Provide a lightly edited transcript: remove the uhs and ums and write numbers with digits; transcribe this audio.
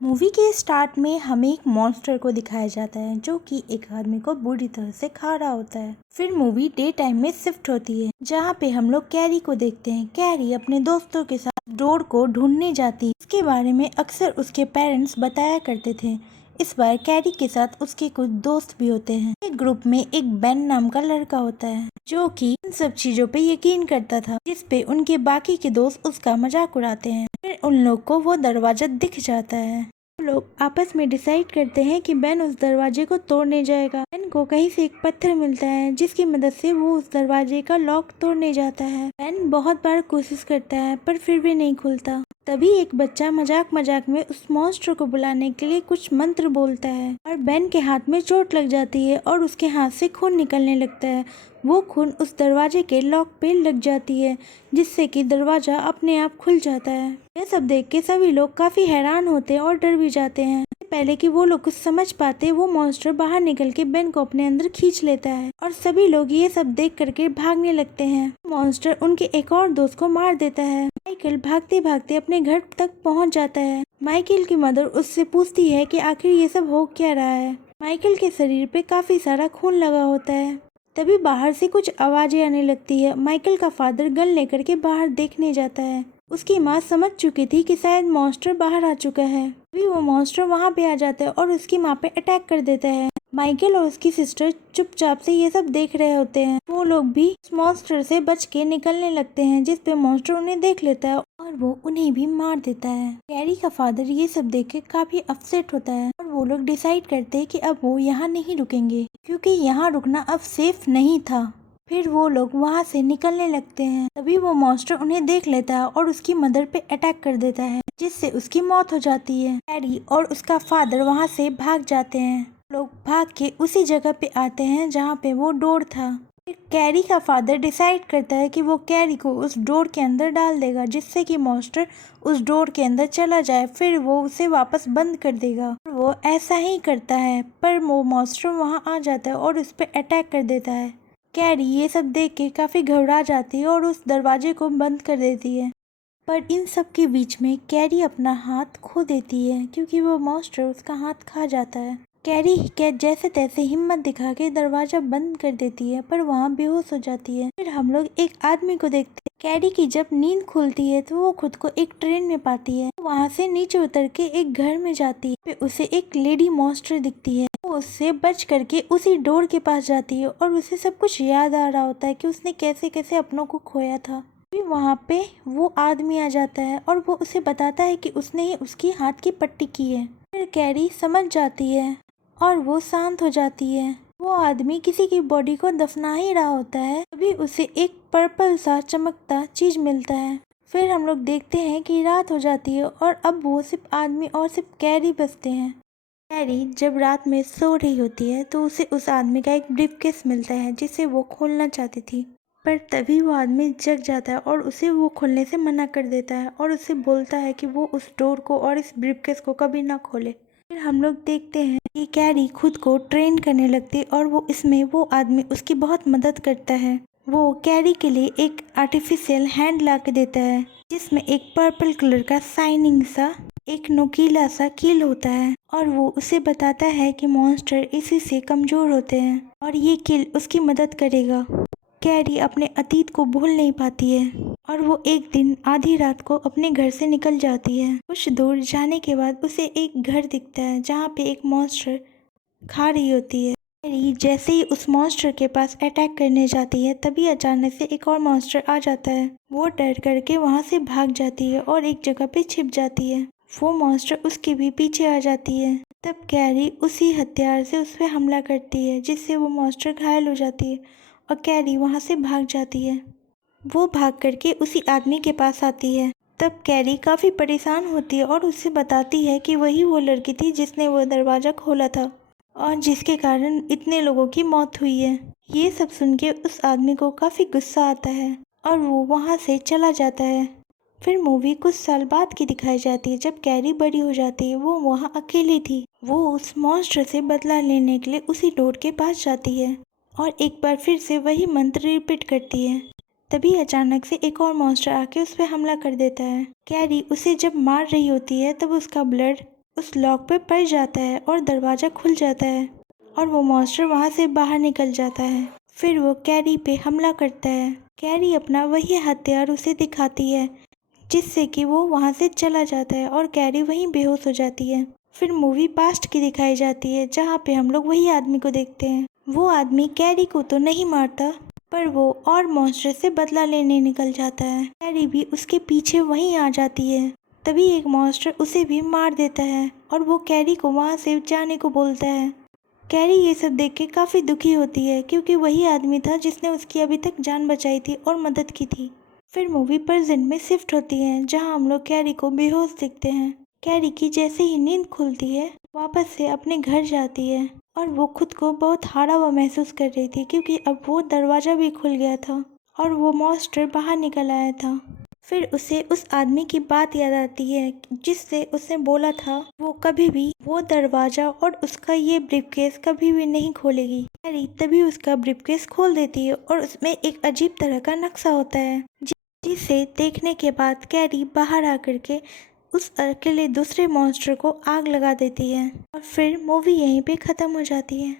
Movie के start में हमें एक मॉन्स्टर को दिखाया जाता है जो कि एक आदमी को बुरी तरह से खा रहा होता है। फिर मूवी डे टाइम में शिफ्ट होती है जहाँ पे हम लोग कैरी को देखते हैं। कैरी अपने दोस्तों के साथ डोर को ढूंढने जाती है। इसके बारे में अक्सर उसके पेरेंट्स बताया करते थे। इस बार कैरी के साथ उसके कुछ दोस्त भी होते हैं। एक ग्रुप में एक बेन नाम का लड़का होता है जो कि इन सब चीजों पे यकीन करता था, जिस पे उनके बाकी के दोस्त उसका मजाक उड़ाते हैं। फिर उन लोग को वो दरवाजा दिख जाता है। वो लोग आपस में डिसाइड करते हैं कि बेन उस दरवाजे को तोड़ने जाएगा। बेन को कहीं से एक पत्थर मिलता है जिसकी मदद से वो उस दरवाजे का लॉक तोड़ने जाता है। बेन बहुत बार कोशिश करता है पर फिर भी नहीं खुलता। तभी एक बच्चा मजाक मजाक में उस मॉन्स्टर को बुलाने के लिए कुछ मंत्र बोलता है और बेन के हाथ में चोट लग जाती है और उसके हाथ से खून निकलने लगता है। वो खून उस दरवाजे के लॉक पे लग जाती है जिससे कि दरवाजा अपने आप खुल जाता है। यह सब देख के सभी लोग काफी हैरान होते हैं और डर भी जाते हैं। पहले कि वो लोग कुछ समझ पाते, वो मॉन्स्टर बाहर निकल के बेन को अपने अंदर खींच लेता है और सभी लोग ये सब देख करके भागने लगते हैं। मॉन्स्टर उनके एक और दोस्त को मार देता है। माइकल भागते भागते अपने घर तक पहुंच जाता है। माइकल की मदर उससे पूछती है कि आखिर ये सब हो क्या रहा है। माइकल के शरीर पे काफी सारा खून लगा होता है। तभी बाहर से कुछ आवाजें आने लगती है। माइकल का फादर गन लेकर के बाहर देखने जाता है। उसकी माँ समझ चुकी थी कि शायद मॉन्स्टर बाहर आ चुका है। तभी वो मॉन्स्टर वहाँ पे आ जाता है और उसकी माँ पे अटैक कर देता है। माइकल और उसकी सिस्टर चुपचाप से ये सब देख रहे होते हैं। वो लोग भी उस मॉन्स्टर से बच के निकलने लगते हैं, जिस पे मॉन्स्टर उन्हें देख लेता है और वो उन्हें भी मार देता है। कैरी का फादर ये सब देख के काफी अपसेट होता है और वो लोग डिसाइड करते हैं कि अब वो यहाँ नहीं रुकेंगे क्योंकि यहाँ रुकना अब सेफ नहीं था। फिर वो लोग वहाँ से निकलने लगते हैं। तभी वो मॉन्स्टर उन्हें देख लेता है और उसकी मदर पे अटैक कर देता है जिससे उसकी मौत हो जाती है। कैरी और उसका फादर वहाँ से भाग जाते हैं। लोग भाग के उसी जगह पे आते हैं जहाँ पे वो डोर था। फिर कैरी का फादर डिसाइड करता है कि वो कैरी को उस डोर के अंदर डाल देगा जिससे कि मॉन्स्टर उस डोर के अंदर चला जाए। फिर वो उसे वापस बंद कर देगा। वो ऐसा ही करता है पर वो मॉन्स्टर वहाँ आ जाता है और उस पर अटैक कर देता है। कैरी ये सब देख के काफी घबरा जाती है और उस दरवाजे को बंद कर देती है। पर इन सब के बीच में कैरी अपना हाथ खो देती है क्योंकि वो मॉन्स्टर उसका हाथ खा जाता है। कैरी जैसे तैसे हिम्मत दिखा के दरवाजा बंद कर देती है पर वहाँ बेहोश हो जाती है। फिर हम लोग एक आदमी को देखते हैं। कैरी की जब नींद खुलती है तो वो खुद को एक ट्रेन में पाती है। वहाँ से नीचे उतर के एक घर में जाती है। फिर उसे एक लेडी मॉन्स्टर दिखती है। वो उससे बच करके उसी डोर के पास जाती है और उसे सब कुछ याद आ रहा होता है कि उसने कैसे कैसे अपनों को खोया था। फिर वहाँ पे वो आदमी आ जाता है और वो उसे बताता है कि उसने ही उसकी हाथ की पट्टी की है। फिर कैरी समझ जाती है और वो शांत हो जाती है। वो आदमी किसी की बॉडी को दफना ही रहा होता है। तभी उसे एक पर्पल सा चमकता चीज मिलता है। फिर हम लोग देखते हैं कि रात हो जाती है और अब वो सिर्फ आदमी और सिर्फ कैरी बचते हैं। कैरी जब रात में सो रही होती है तो उसे उस आदमी का एक ब्रीफकेस मिलता है जिसे वो खोलना चाहती थी। पर तभी वो आदमी जग जाता है और उसे वो खोलने से मना कर देता है और उसे बोलता है कि वो उस डोर को और इस ब्रीफकेस को कभी ना खोले। फिर हम लोग देखते हैं कि कैरी खुद को ट्रेन करने लगती और वो आदमी उसकी बहुत मदद करता है। वो कैरी के लिए एक आर्टिफिशियल हैंड ला के देता है जिसमें एक पर्पल कलर का शाइनिंग सा एक नुकीला सा कील होता है और वो उसे बताता है कि मॉन्स्टर इसी से कमजोर होते हैं और ये कील उसकी मदद करेगा। कैरी अपने अतीत को भूल नहीं पाती है और वो एक दिन आधी रात को अपने घर से निकल जाती है। कुछ दूर जाने के बाद उसे एक घर दिखता है जहाँ पे एक मॉन्स्टर खा रही होती है। कैरी जैसे ही उस मॉन्स्टर के पास अटैक करने जाती है तभी अचानक से एक और मॉन्स्टर आ जाता है। वो डर करके वहाँ से भाग जाती है और एक जगह पे छिप जाती है। वो मॉन्स्टर उसके भी पीछे आ जाती है। तब कैरी उसी हथियार से उस पर हमला करती है जिससे वो मॉन्स्टर घायल हो जाती है और कैरी वहाँ से भाग जाती है। वो भाग करके उसी आदमी के पास आती है। तब कैरी काफ़ी परेशान होती है और उससे बताती है कि वही वो लड़की थी जिसने वो दरवाज़ा खोला था और जिसके कारण इतने लोगों की मौत हुई है। ये सब सुन के उस आदमी को काफ़ी गुस्सा आता है और वो वहाँ से चला जाता है। फिर मूवी कुछ साल बाद की दिखाई जाती है जब कैरी बड़ी हो जाती है। वो वहाँ अकेली थी। वो उस मॉन्स्टर से बदला लेने के लिए उसी डोर के पास जाती है और एक बार फिर से वही मंत्र रिपीट करती है। तभी अचानक से एक और मॉन्स्टर आके उस पर हमला कर देता है। कैरी उसे जब मार रही होती है तब उसका ब्लड उस लॉक पे पड़ जाता है और दरवाज़ा खुल जाता है और वो मॉन्स्टर वहाँ से बाहर निकल जाता है। फिर वो कैरी पे हमला करता है। कैरी अपना वही हथियार उसे दिखाती है जिससे कि वो वहाँ से चला जाता है और कैरी वहीं बेहोश हो जाती है। फिर मूवी पास्ट की दिखाई जाती है जहाँ पे हम लोग वही आदमी को देखते हैं। वो आदमी कैरी को तो नहीं मारता पर वो और मॉन्स्टर से बदला लेने निकल जाता है। कैरी भी उसके पीछे वहीं आ जाती है। तभी एक मॉन्स्टर उसे भी मार देता है और वो कैरी को वहाँ से जाने को बोलता है। कैरी ये सब देख के काफ़ी दुखी होती है क्योंकि वही आदमी था जिसने उसकी अभी तक जान बचाई थी और मदद की थी। फिर मूवी प्रेजेंट में शिफ्ट होती है जहां हम लोग कैरी को बेहोश देखते हैं। कैरी की जैसे ही नींद खुलती है वापस से अपने घर जाती है और वो खुद को बहुत हारा हुआ महसूस कर रही थी क्योंकि अब वो दरवाज़ा भी खुल गया था और वो मॉन्स्टर बाहर निकल आया था। फिर उसे उस आदमी की बात याद आती है जिससे उसने बोला था वो कभी भी वो दरवाज़ा और उसका ये ब्रीफकेस कभी भी नहीं खोलेगी। कैरी तभी उसका ब्रीफकेस खोल देती है और उसमें एक अजीब तरह का नक्शा होता है जिसे देखने के बाद कैरी बाहर आकर के उस अकेले दूसरे मॉन्स्टर को आग लगा देती है और फिर मूवी यहीं पे ख़त्म हो जाती है।